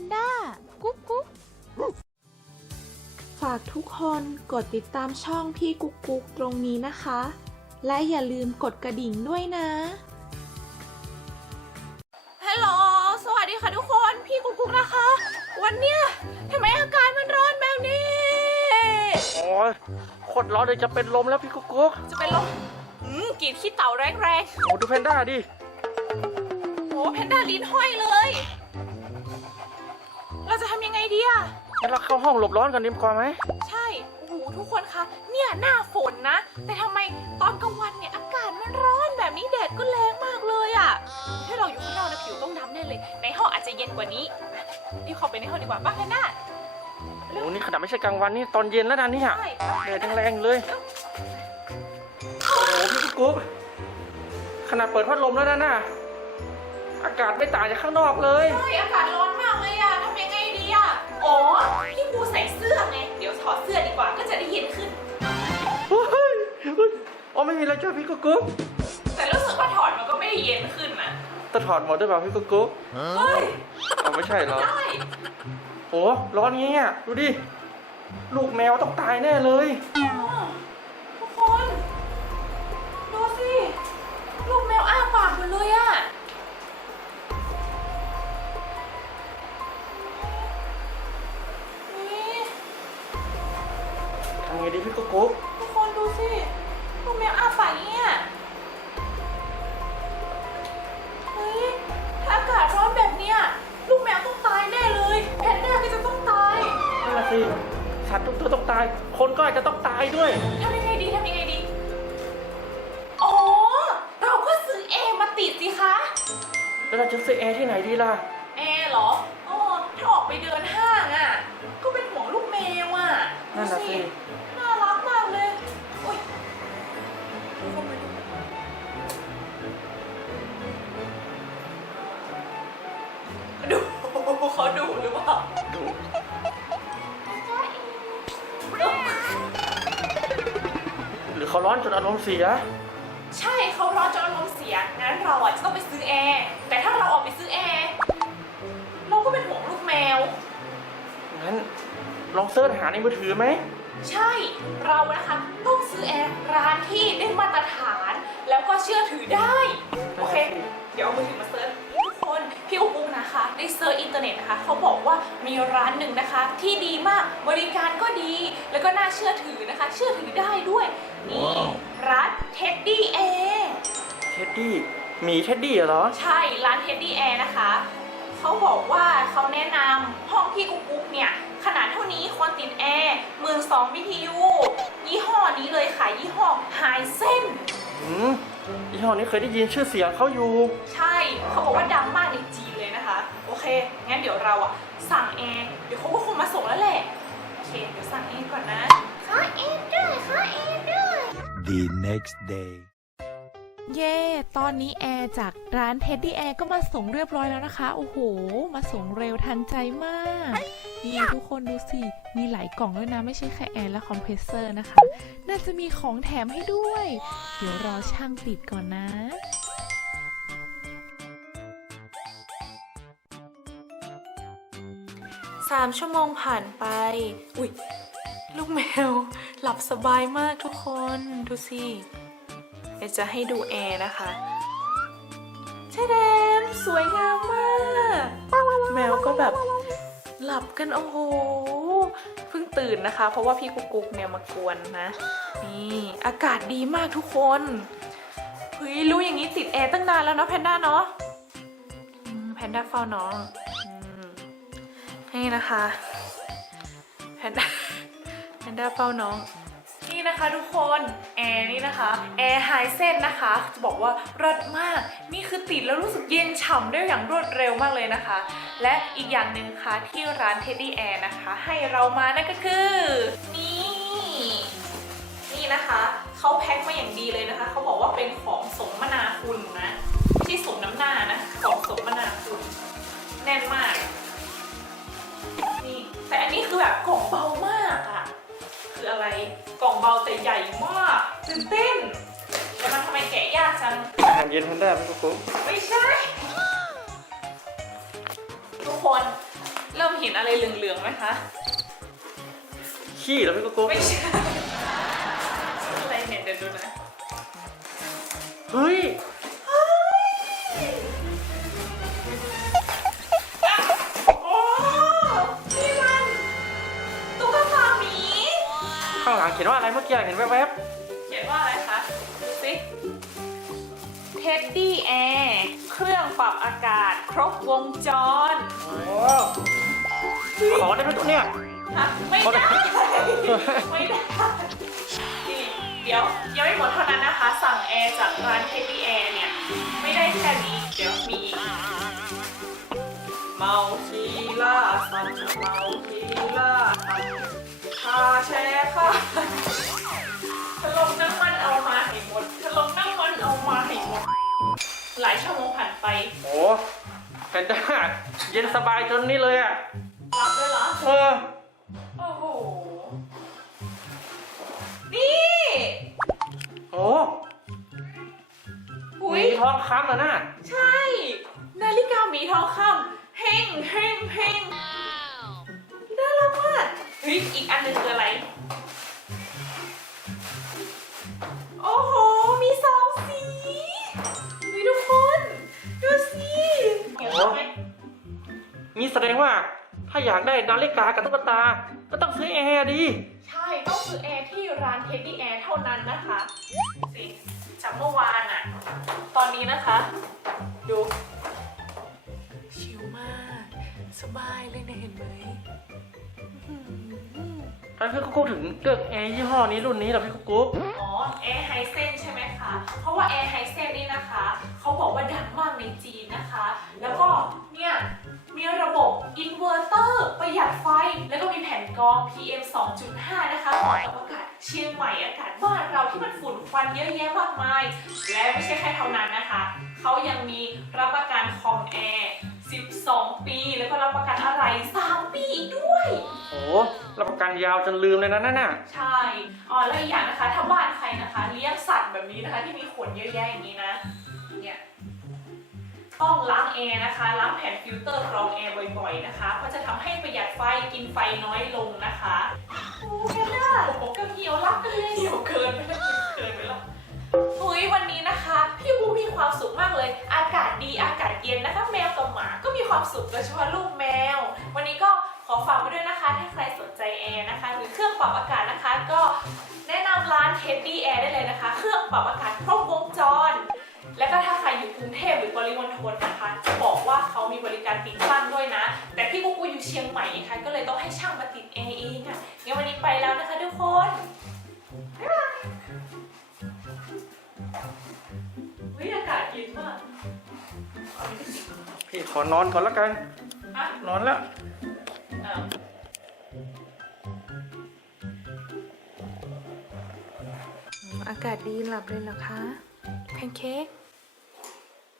นด้า กุ๊กกุ๊กฝากทุกคนกดติดตามช่องพี่กุ๊กกุ๊กตรงนี้นะคะ และอย่าลืมกดกระดิ่งด้วยนะ ฮัลโหล สวัสดีค่ะทุกคน พี่กุ๊กกุ๊กนะคะ วันเนี้ยทำไมอากาศมันร้อนแบบนี้ โอ้ยโคตรร้อนเลยจะเป็นลมแล้วพี่กุ๊กกุ๊กจะเป็นลมอืมกรีดขี้เต่าแรงโอ้ดูแพนด้าดิๆโอ้แพนด้าลิ้นห้อยเลยเรา จะทำยังไงดีอะงั้นเราเข้าห้องหลบร้อนกันดีกว่าไหมใช่โอ้โหทุกคนคะ เนี่ยหน้าฝนนะ แต่ทำไมตอนกลางวันเนี่ยอากาศมันร้อนแบบนี้แดดก็แรงมากเลยอะถ้าเราอยู่ข้างนอกนะผิวต้องดำแน่เลย ในห้องอาจจะเย็นกว่านี้รีบเข้าไปในห้องดีกว่าป้าแพนด้าโอ้นี่ขนาดไม่ใช่กลางวันนี่ตอนเย็นแล้วนะเนี่ยใช่แดดยังแรงเลย โอ้โหพี่กุ๊กกุ๊กขนาดเปิดพัดลมแล้วนะน่ะอากาศไม่ต่างจากข้างนอกเลย ใช่อากาศร้อน อะอ๋อพี่ปูใส่เสื้อไง เดี๋ยวถอดเสื้อดีกว่าก็จะได้เย็นขึ้นเฮ้ยเฮ้ยอ๋อไม่มีอะไรจ้าพี่กุ๊กกุ๊กแต่รู้สึกว่าถอดมันก็ไม่ได้เย็นขึ้นนะต้องถอดหมดด้วยเปล่าพี่กุ๊กกุ๊กเฮ้ยเอาไม่ใช่เหรอได้โอ้ร้อนงี้อะดูดิ ลูกแมวต้องตายแน่เลยอ๋ คนก็อาจจะต้องตายด้วย ทำยังไงดีทำยังไงดีอ๋อเราก็ซื้อแอร์มาติดสิคะ แล้วเราจะซื้อแอร์ที่ไหนดีล่ะ แอร์เหรออ๋อถ้าออกไปเดินห้างอะ ก็เป็นห่วงลูกแมวอะนั่นน่ะสิ น่ารักมากเลยอุ้ยทุกคนมาดูดูเขาดูหรือเปล่าห เขาร้อนจนอารมณ์เสีย ใช่เขาร้อนจนอารมณ์เสีย งั้นเราอะจะต้องไปซื้อแอร์แต่ถ้าเราออกไปซื้อแอร์เราก็เป็นห่วงลูกแมว งั้นลองเสิร์ชหาในมือถือไหม ใช่เรานะคะต้องซื้อแอร์ร้านที่ได้มาตรฐาน แล้วก็เชื่อถือได้ โอเค เดี๋ยวเอามือถือมาเซิร์ชทุกคนพี่อุ๊บอุ๊บนะคะ ได้เซิร์ชอินเทอร์เน็ตนะคะเขาบอกว่ามีร้านหนึ่งนะคะ ที่ดีมากบริการก็ดี แล้วก็น่าเชื่อถือนะคะ เชื่อถือได้ด้วยนี่ว้าว ร้านเท็ดดี้แอร์เท็ดดี้หมีเท็ดดี้เหรอ ใช่ร้านเท็ดดี้แอร์นะคะเขาบอกว่าเขาแนะนำห้องพี่กุ๊กกุ๊กเนี่ยขนาดเท่านี้ควรติดแอร์หมื่นสองวิทยุยี่ห้อนี้เลยค่ะยี่ห้อไฮเซน อืมยี่ห้อนี้เคยได้ยินชื่อเสียงเขาอยู่ ใช่ เขาบอกว่าดังมากในจีนเลยนะคะ โอเค งั้นเดี๋ยวเราอะสั่งแอร์เดี๋ยวเขาก็คงมาส่งแล้วแหละ โอเค เดี๋ยวสั่งแอร์ก่อนนะ ขอแอร์ด้วยขอแอร์ด้วย the next day. เย่ ตอนนี้แอร์จากร้านเท็ดดี้แอร์ก็มาส่งเรียบร้อยแล้วนะคะ โอ้โห มาส่งเร็วทันใจมาก นี่ทุกคนดูสิ มีหลายกล่องด้วยนะ ไม่ใช่แค่แอร์และคอมเพรสเซอร์นะคะ น่าจะมีของแถมให้ด้วย เดี๋ยวรอช่างติดก่อนนะ สามชั่วโมงผ่านไป อุ้ยลูกแมว หลับสบายมากทุกคน ดูสิเดี๋ยวจะให้ดูแอร์นะคะใช่แดมสวยงามมาก แมวก็แบบหลับกัน โอ้โหเพิ่งตื่นนะคะ เพราะว่าพี่กุ๊กกุ๊กเนี่ยมากวนนะ นี่อากาศดีมากทุกคนเฮ้ยรู้อย่างนี้ติดแอร์ตั้งนานแล้วเนาะแพนด้าเนาะแพนด้าเฝ้าน้อง นี่นะคะแพนด้าแพนด้าเฝ้าน้อง นี่นะคะทุกคนแอร์นี่นะคะแอร์ไฮเซนนะคะ จะบอกว่าเลิศมากนี่คือติดแล้วรู้สึกเย็นฉ่ำได้อย่างรวดเร็วมากเลยนะคะ และอีกอย่างหนึ่งค่ะที่ร้าน Teddy Air นะคะ ให้เรามานั่นก็คือนี่นี่นะคะเขาแพ็คมาอย่างดีเลยนะคะเขาบอกว่าเป็นของสมนาคุณนะ เย็นแพนด้าพี่กุ๊กกุ๊กไม่ใช่ ทุกคนเริ่มเห็นอะไรเหลืองๆไหมคะ ขี้แล้วพี่กุ๊กกุ๊กไม่ใช่ อะไรเนี่ยเดี๋ยวดูนะเฮ้ยโอ้นี่มันตุ๊กตาหมี ข้างหลังเขียนว่าอะไรเมื่อกี้เห็นแวบเเท็ดดี้แอร์เครื่องปรับอากาศครบวงจรๆโอ้ขอได้ไหมตัวเนี้ยฮะไม่ได้ ไม่ได้ นี่เดี๋ยวยังไม่หมดเท่านั้นนะคะ สั่งแอร์จากร้านเท็ดดี้แอร์เนี่ย ไม่ได้แค่นี้ เดี๋ยวมีอีกเมาทีล่าสันเมาทีล่าสันคาแชร์ค่ะถล่มน้ำมันเอามาให้หมดถล่มน้ำมันเอามาให้หมด หลายชั่วโมงผ่านไปโอ้แพนด้าเย็นสบายจนนี่เลยอะหลับด้วยเหรอ เออโอ้โห นี่โอ้หุหยมีทองคำเหรอน่ะใช่ นาฬิกาหมีทองคำเฮงเฮงเฮงน่ารักมากเฮ้ยอีกอันหนึ่งคืออะไร ว่าถ้าอยากได้นาฬิกากับตุ๊กตา ก็ต้องซื้อแอร์ดี ใช่ ต้องซื้อแอร์ที่ร้านเทดดี้แอร์เท่านั้นนะคะสิจากเมื่อวานอะตอนนี้นะคะ ดู ชิลมาก สบายเลยเนี่ยเห็นไหมทำไมพี่กุ๊กกุ๊กถึงเลือกแอร์ยี่ห้อนี้รุ่นนี้ล่ะพี่กุ๊กกุ๊กอ๋อ แอร์ไฮเซนใช่ไหมคะ เพราะว่าแอร์ไฮเซนนี่นะคะ เขาบอกว่าดังมากในจีนนะคะ แล้วก็เนี่ยมีระบบ อินเวอร์เตอร์ ประหยัดไฟ แล้วก็มีแผ่นกรอง PM 2.5 นะคะเหมาะกับอากาศเชียงใหม่อากาศบ้านเราที่มันฝุ่นควันเยอะแยะมากมาย และไม่ใช่แค่เท่านั้นนะคะ เขายังมีรับประกันคอมแอร์12 ปี แล้วก็รับประกันอะไร 3 ปีอีกด้วย โอ้รับประกันยาวจนลืมเลยนะนั่นน่ะ ใช่ อ๋อ แล้วอีกอย่างนะคะ ถ้าบ้านใครนะคะ เลี้ยงสัตว์แบบนี้นะคะ ที่มีขนเยอะแยะอย่างนี้นะเนี่ย ต้องล้างแอร์นะคะ ล้างแผ่นฟิลเตอร์กรองแอร์บ่อยๆนะคะ เพราะจะทำให้ประหยัดไฟกินไฟน้อยลงนะคะโอ้แค่น่าโอ้โหก็เหี่ยวรักกันเลยเหี่ยวเกินไปแล้วเกินไปแล้วเฮ้ยวันนี้นะคะ พี่บูมีความสุขมากเลย อากาศดีอากาศเย็นนะคะแมวกับหมาก็มีความสุขโดยเฉพาะลูกแมว วันนี้ก็ขอฝากไว้ด้วยนะคะ ถ้าใครสนใจแอร์นะคะ หรือเครื่องปรับอากาศนะคะ ก็แนะนำร้าน Teddy Air ได้เลยนะคะ เครื่องปรับอากาศครบวง ย็นมากพี่ขอนอนก่อนแล้วกัน อะนอนแล้ว อ้าวอากาศดีหลับเลยเหรอคะ แพนเค้ก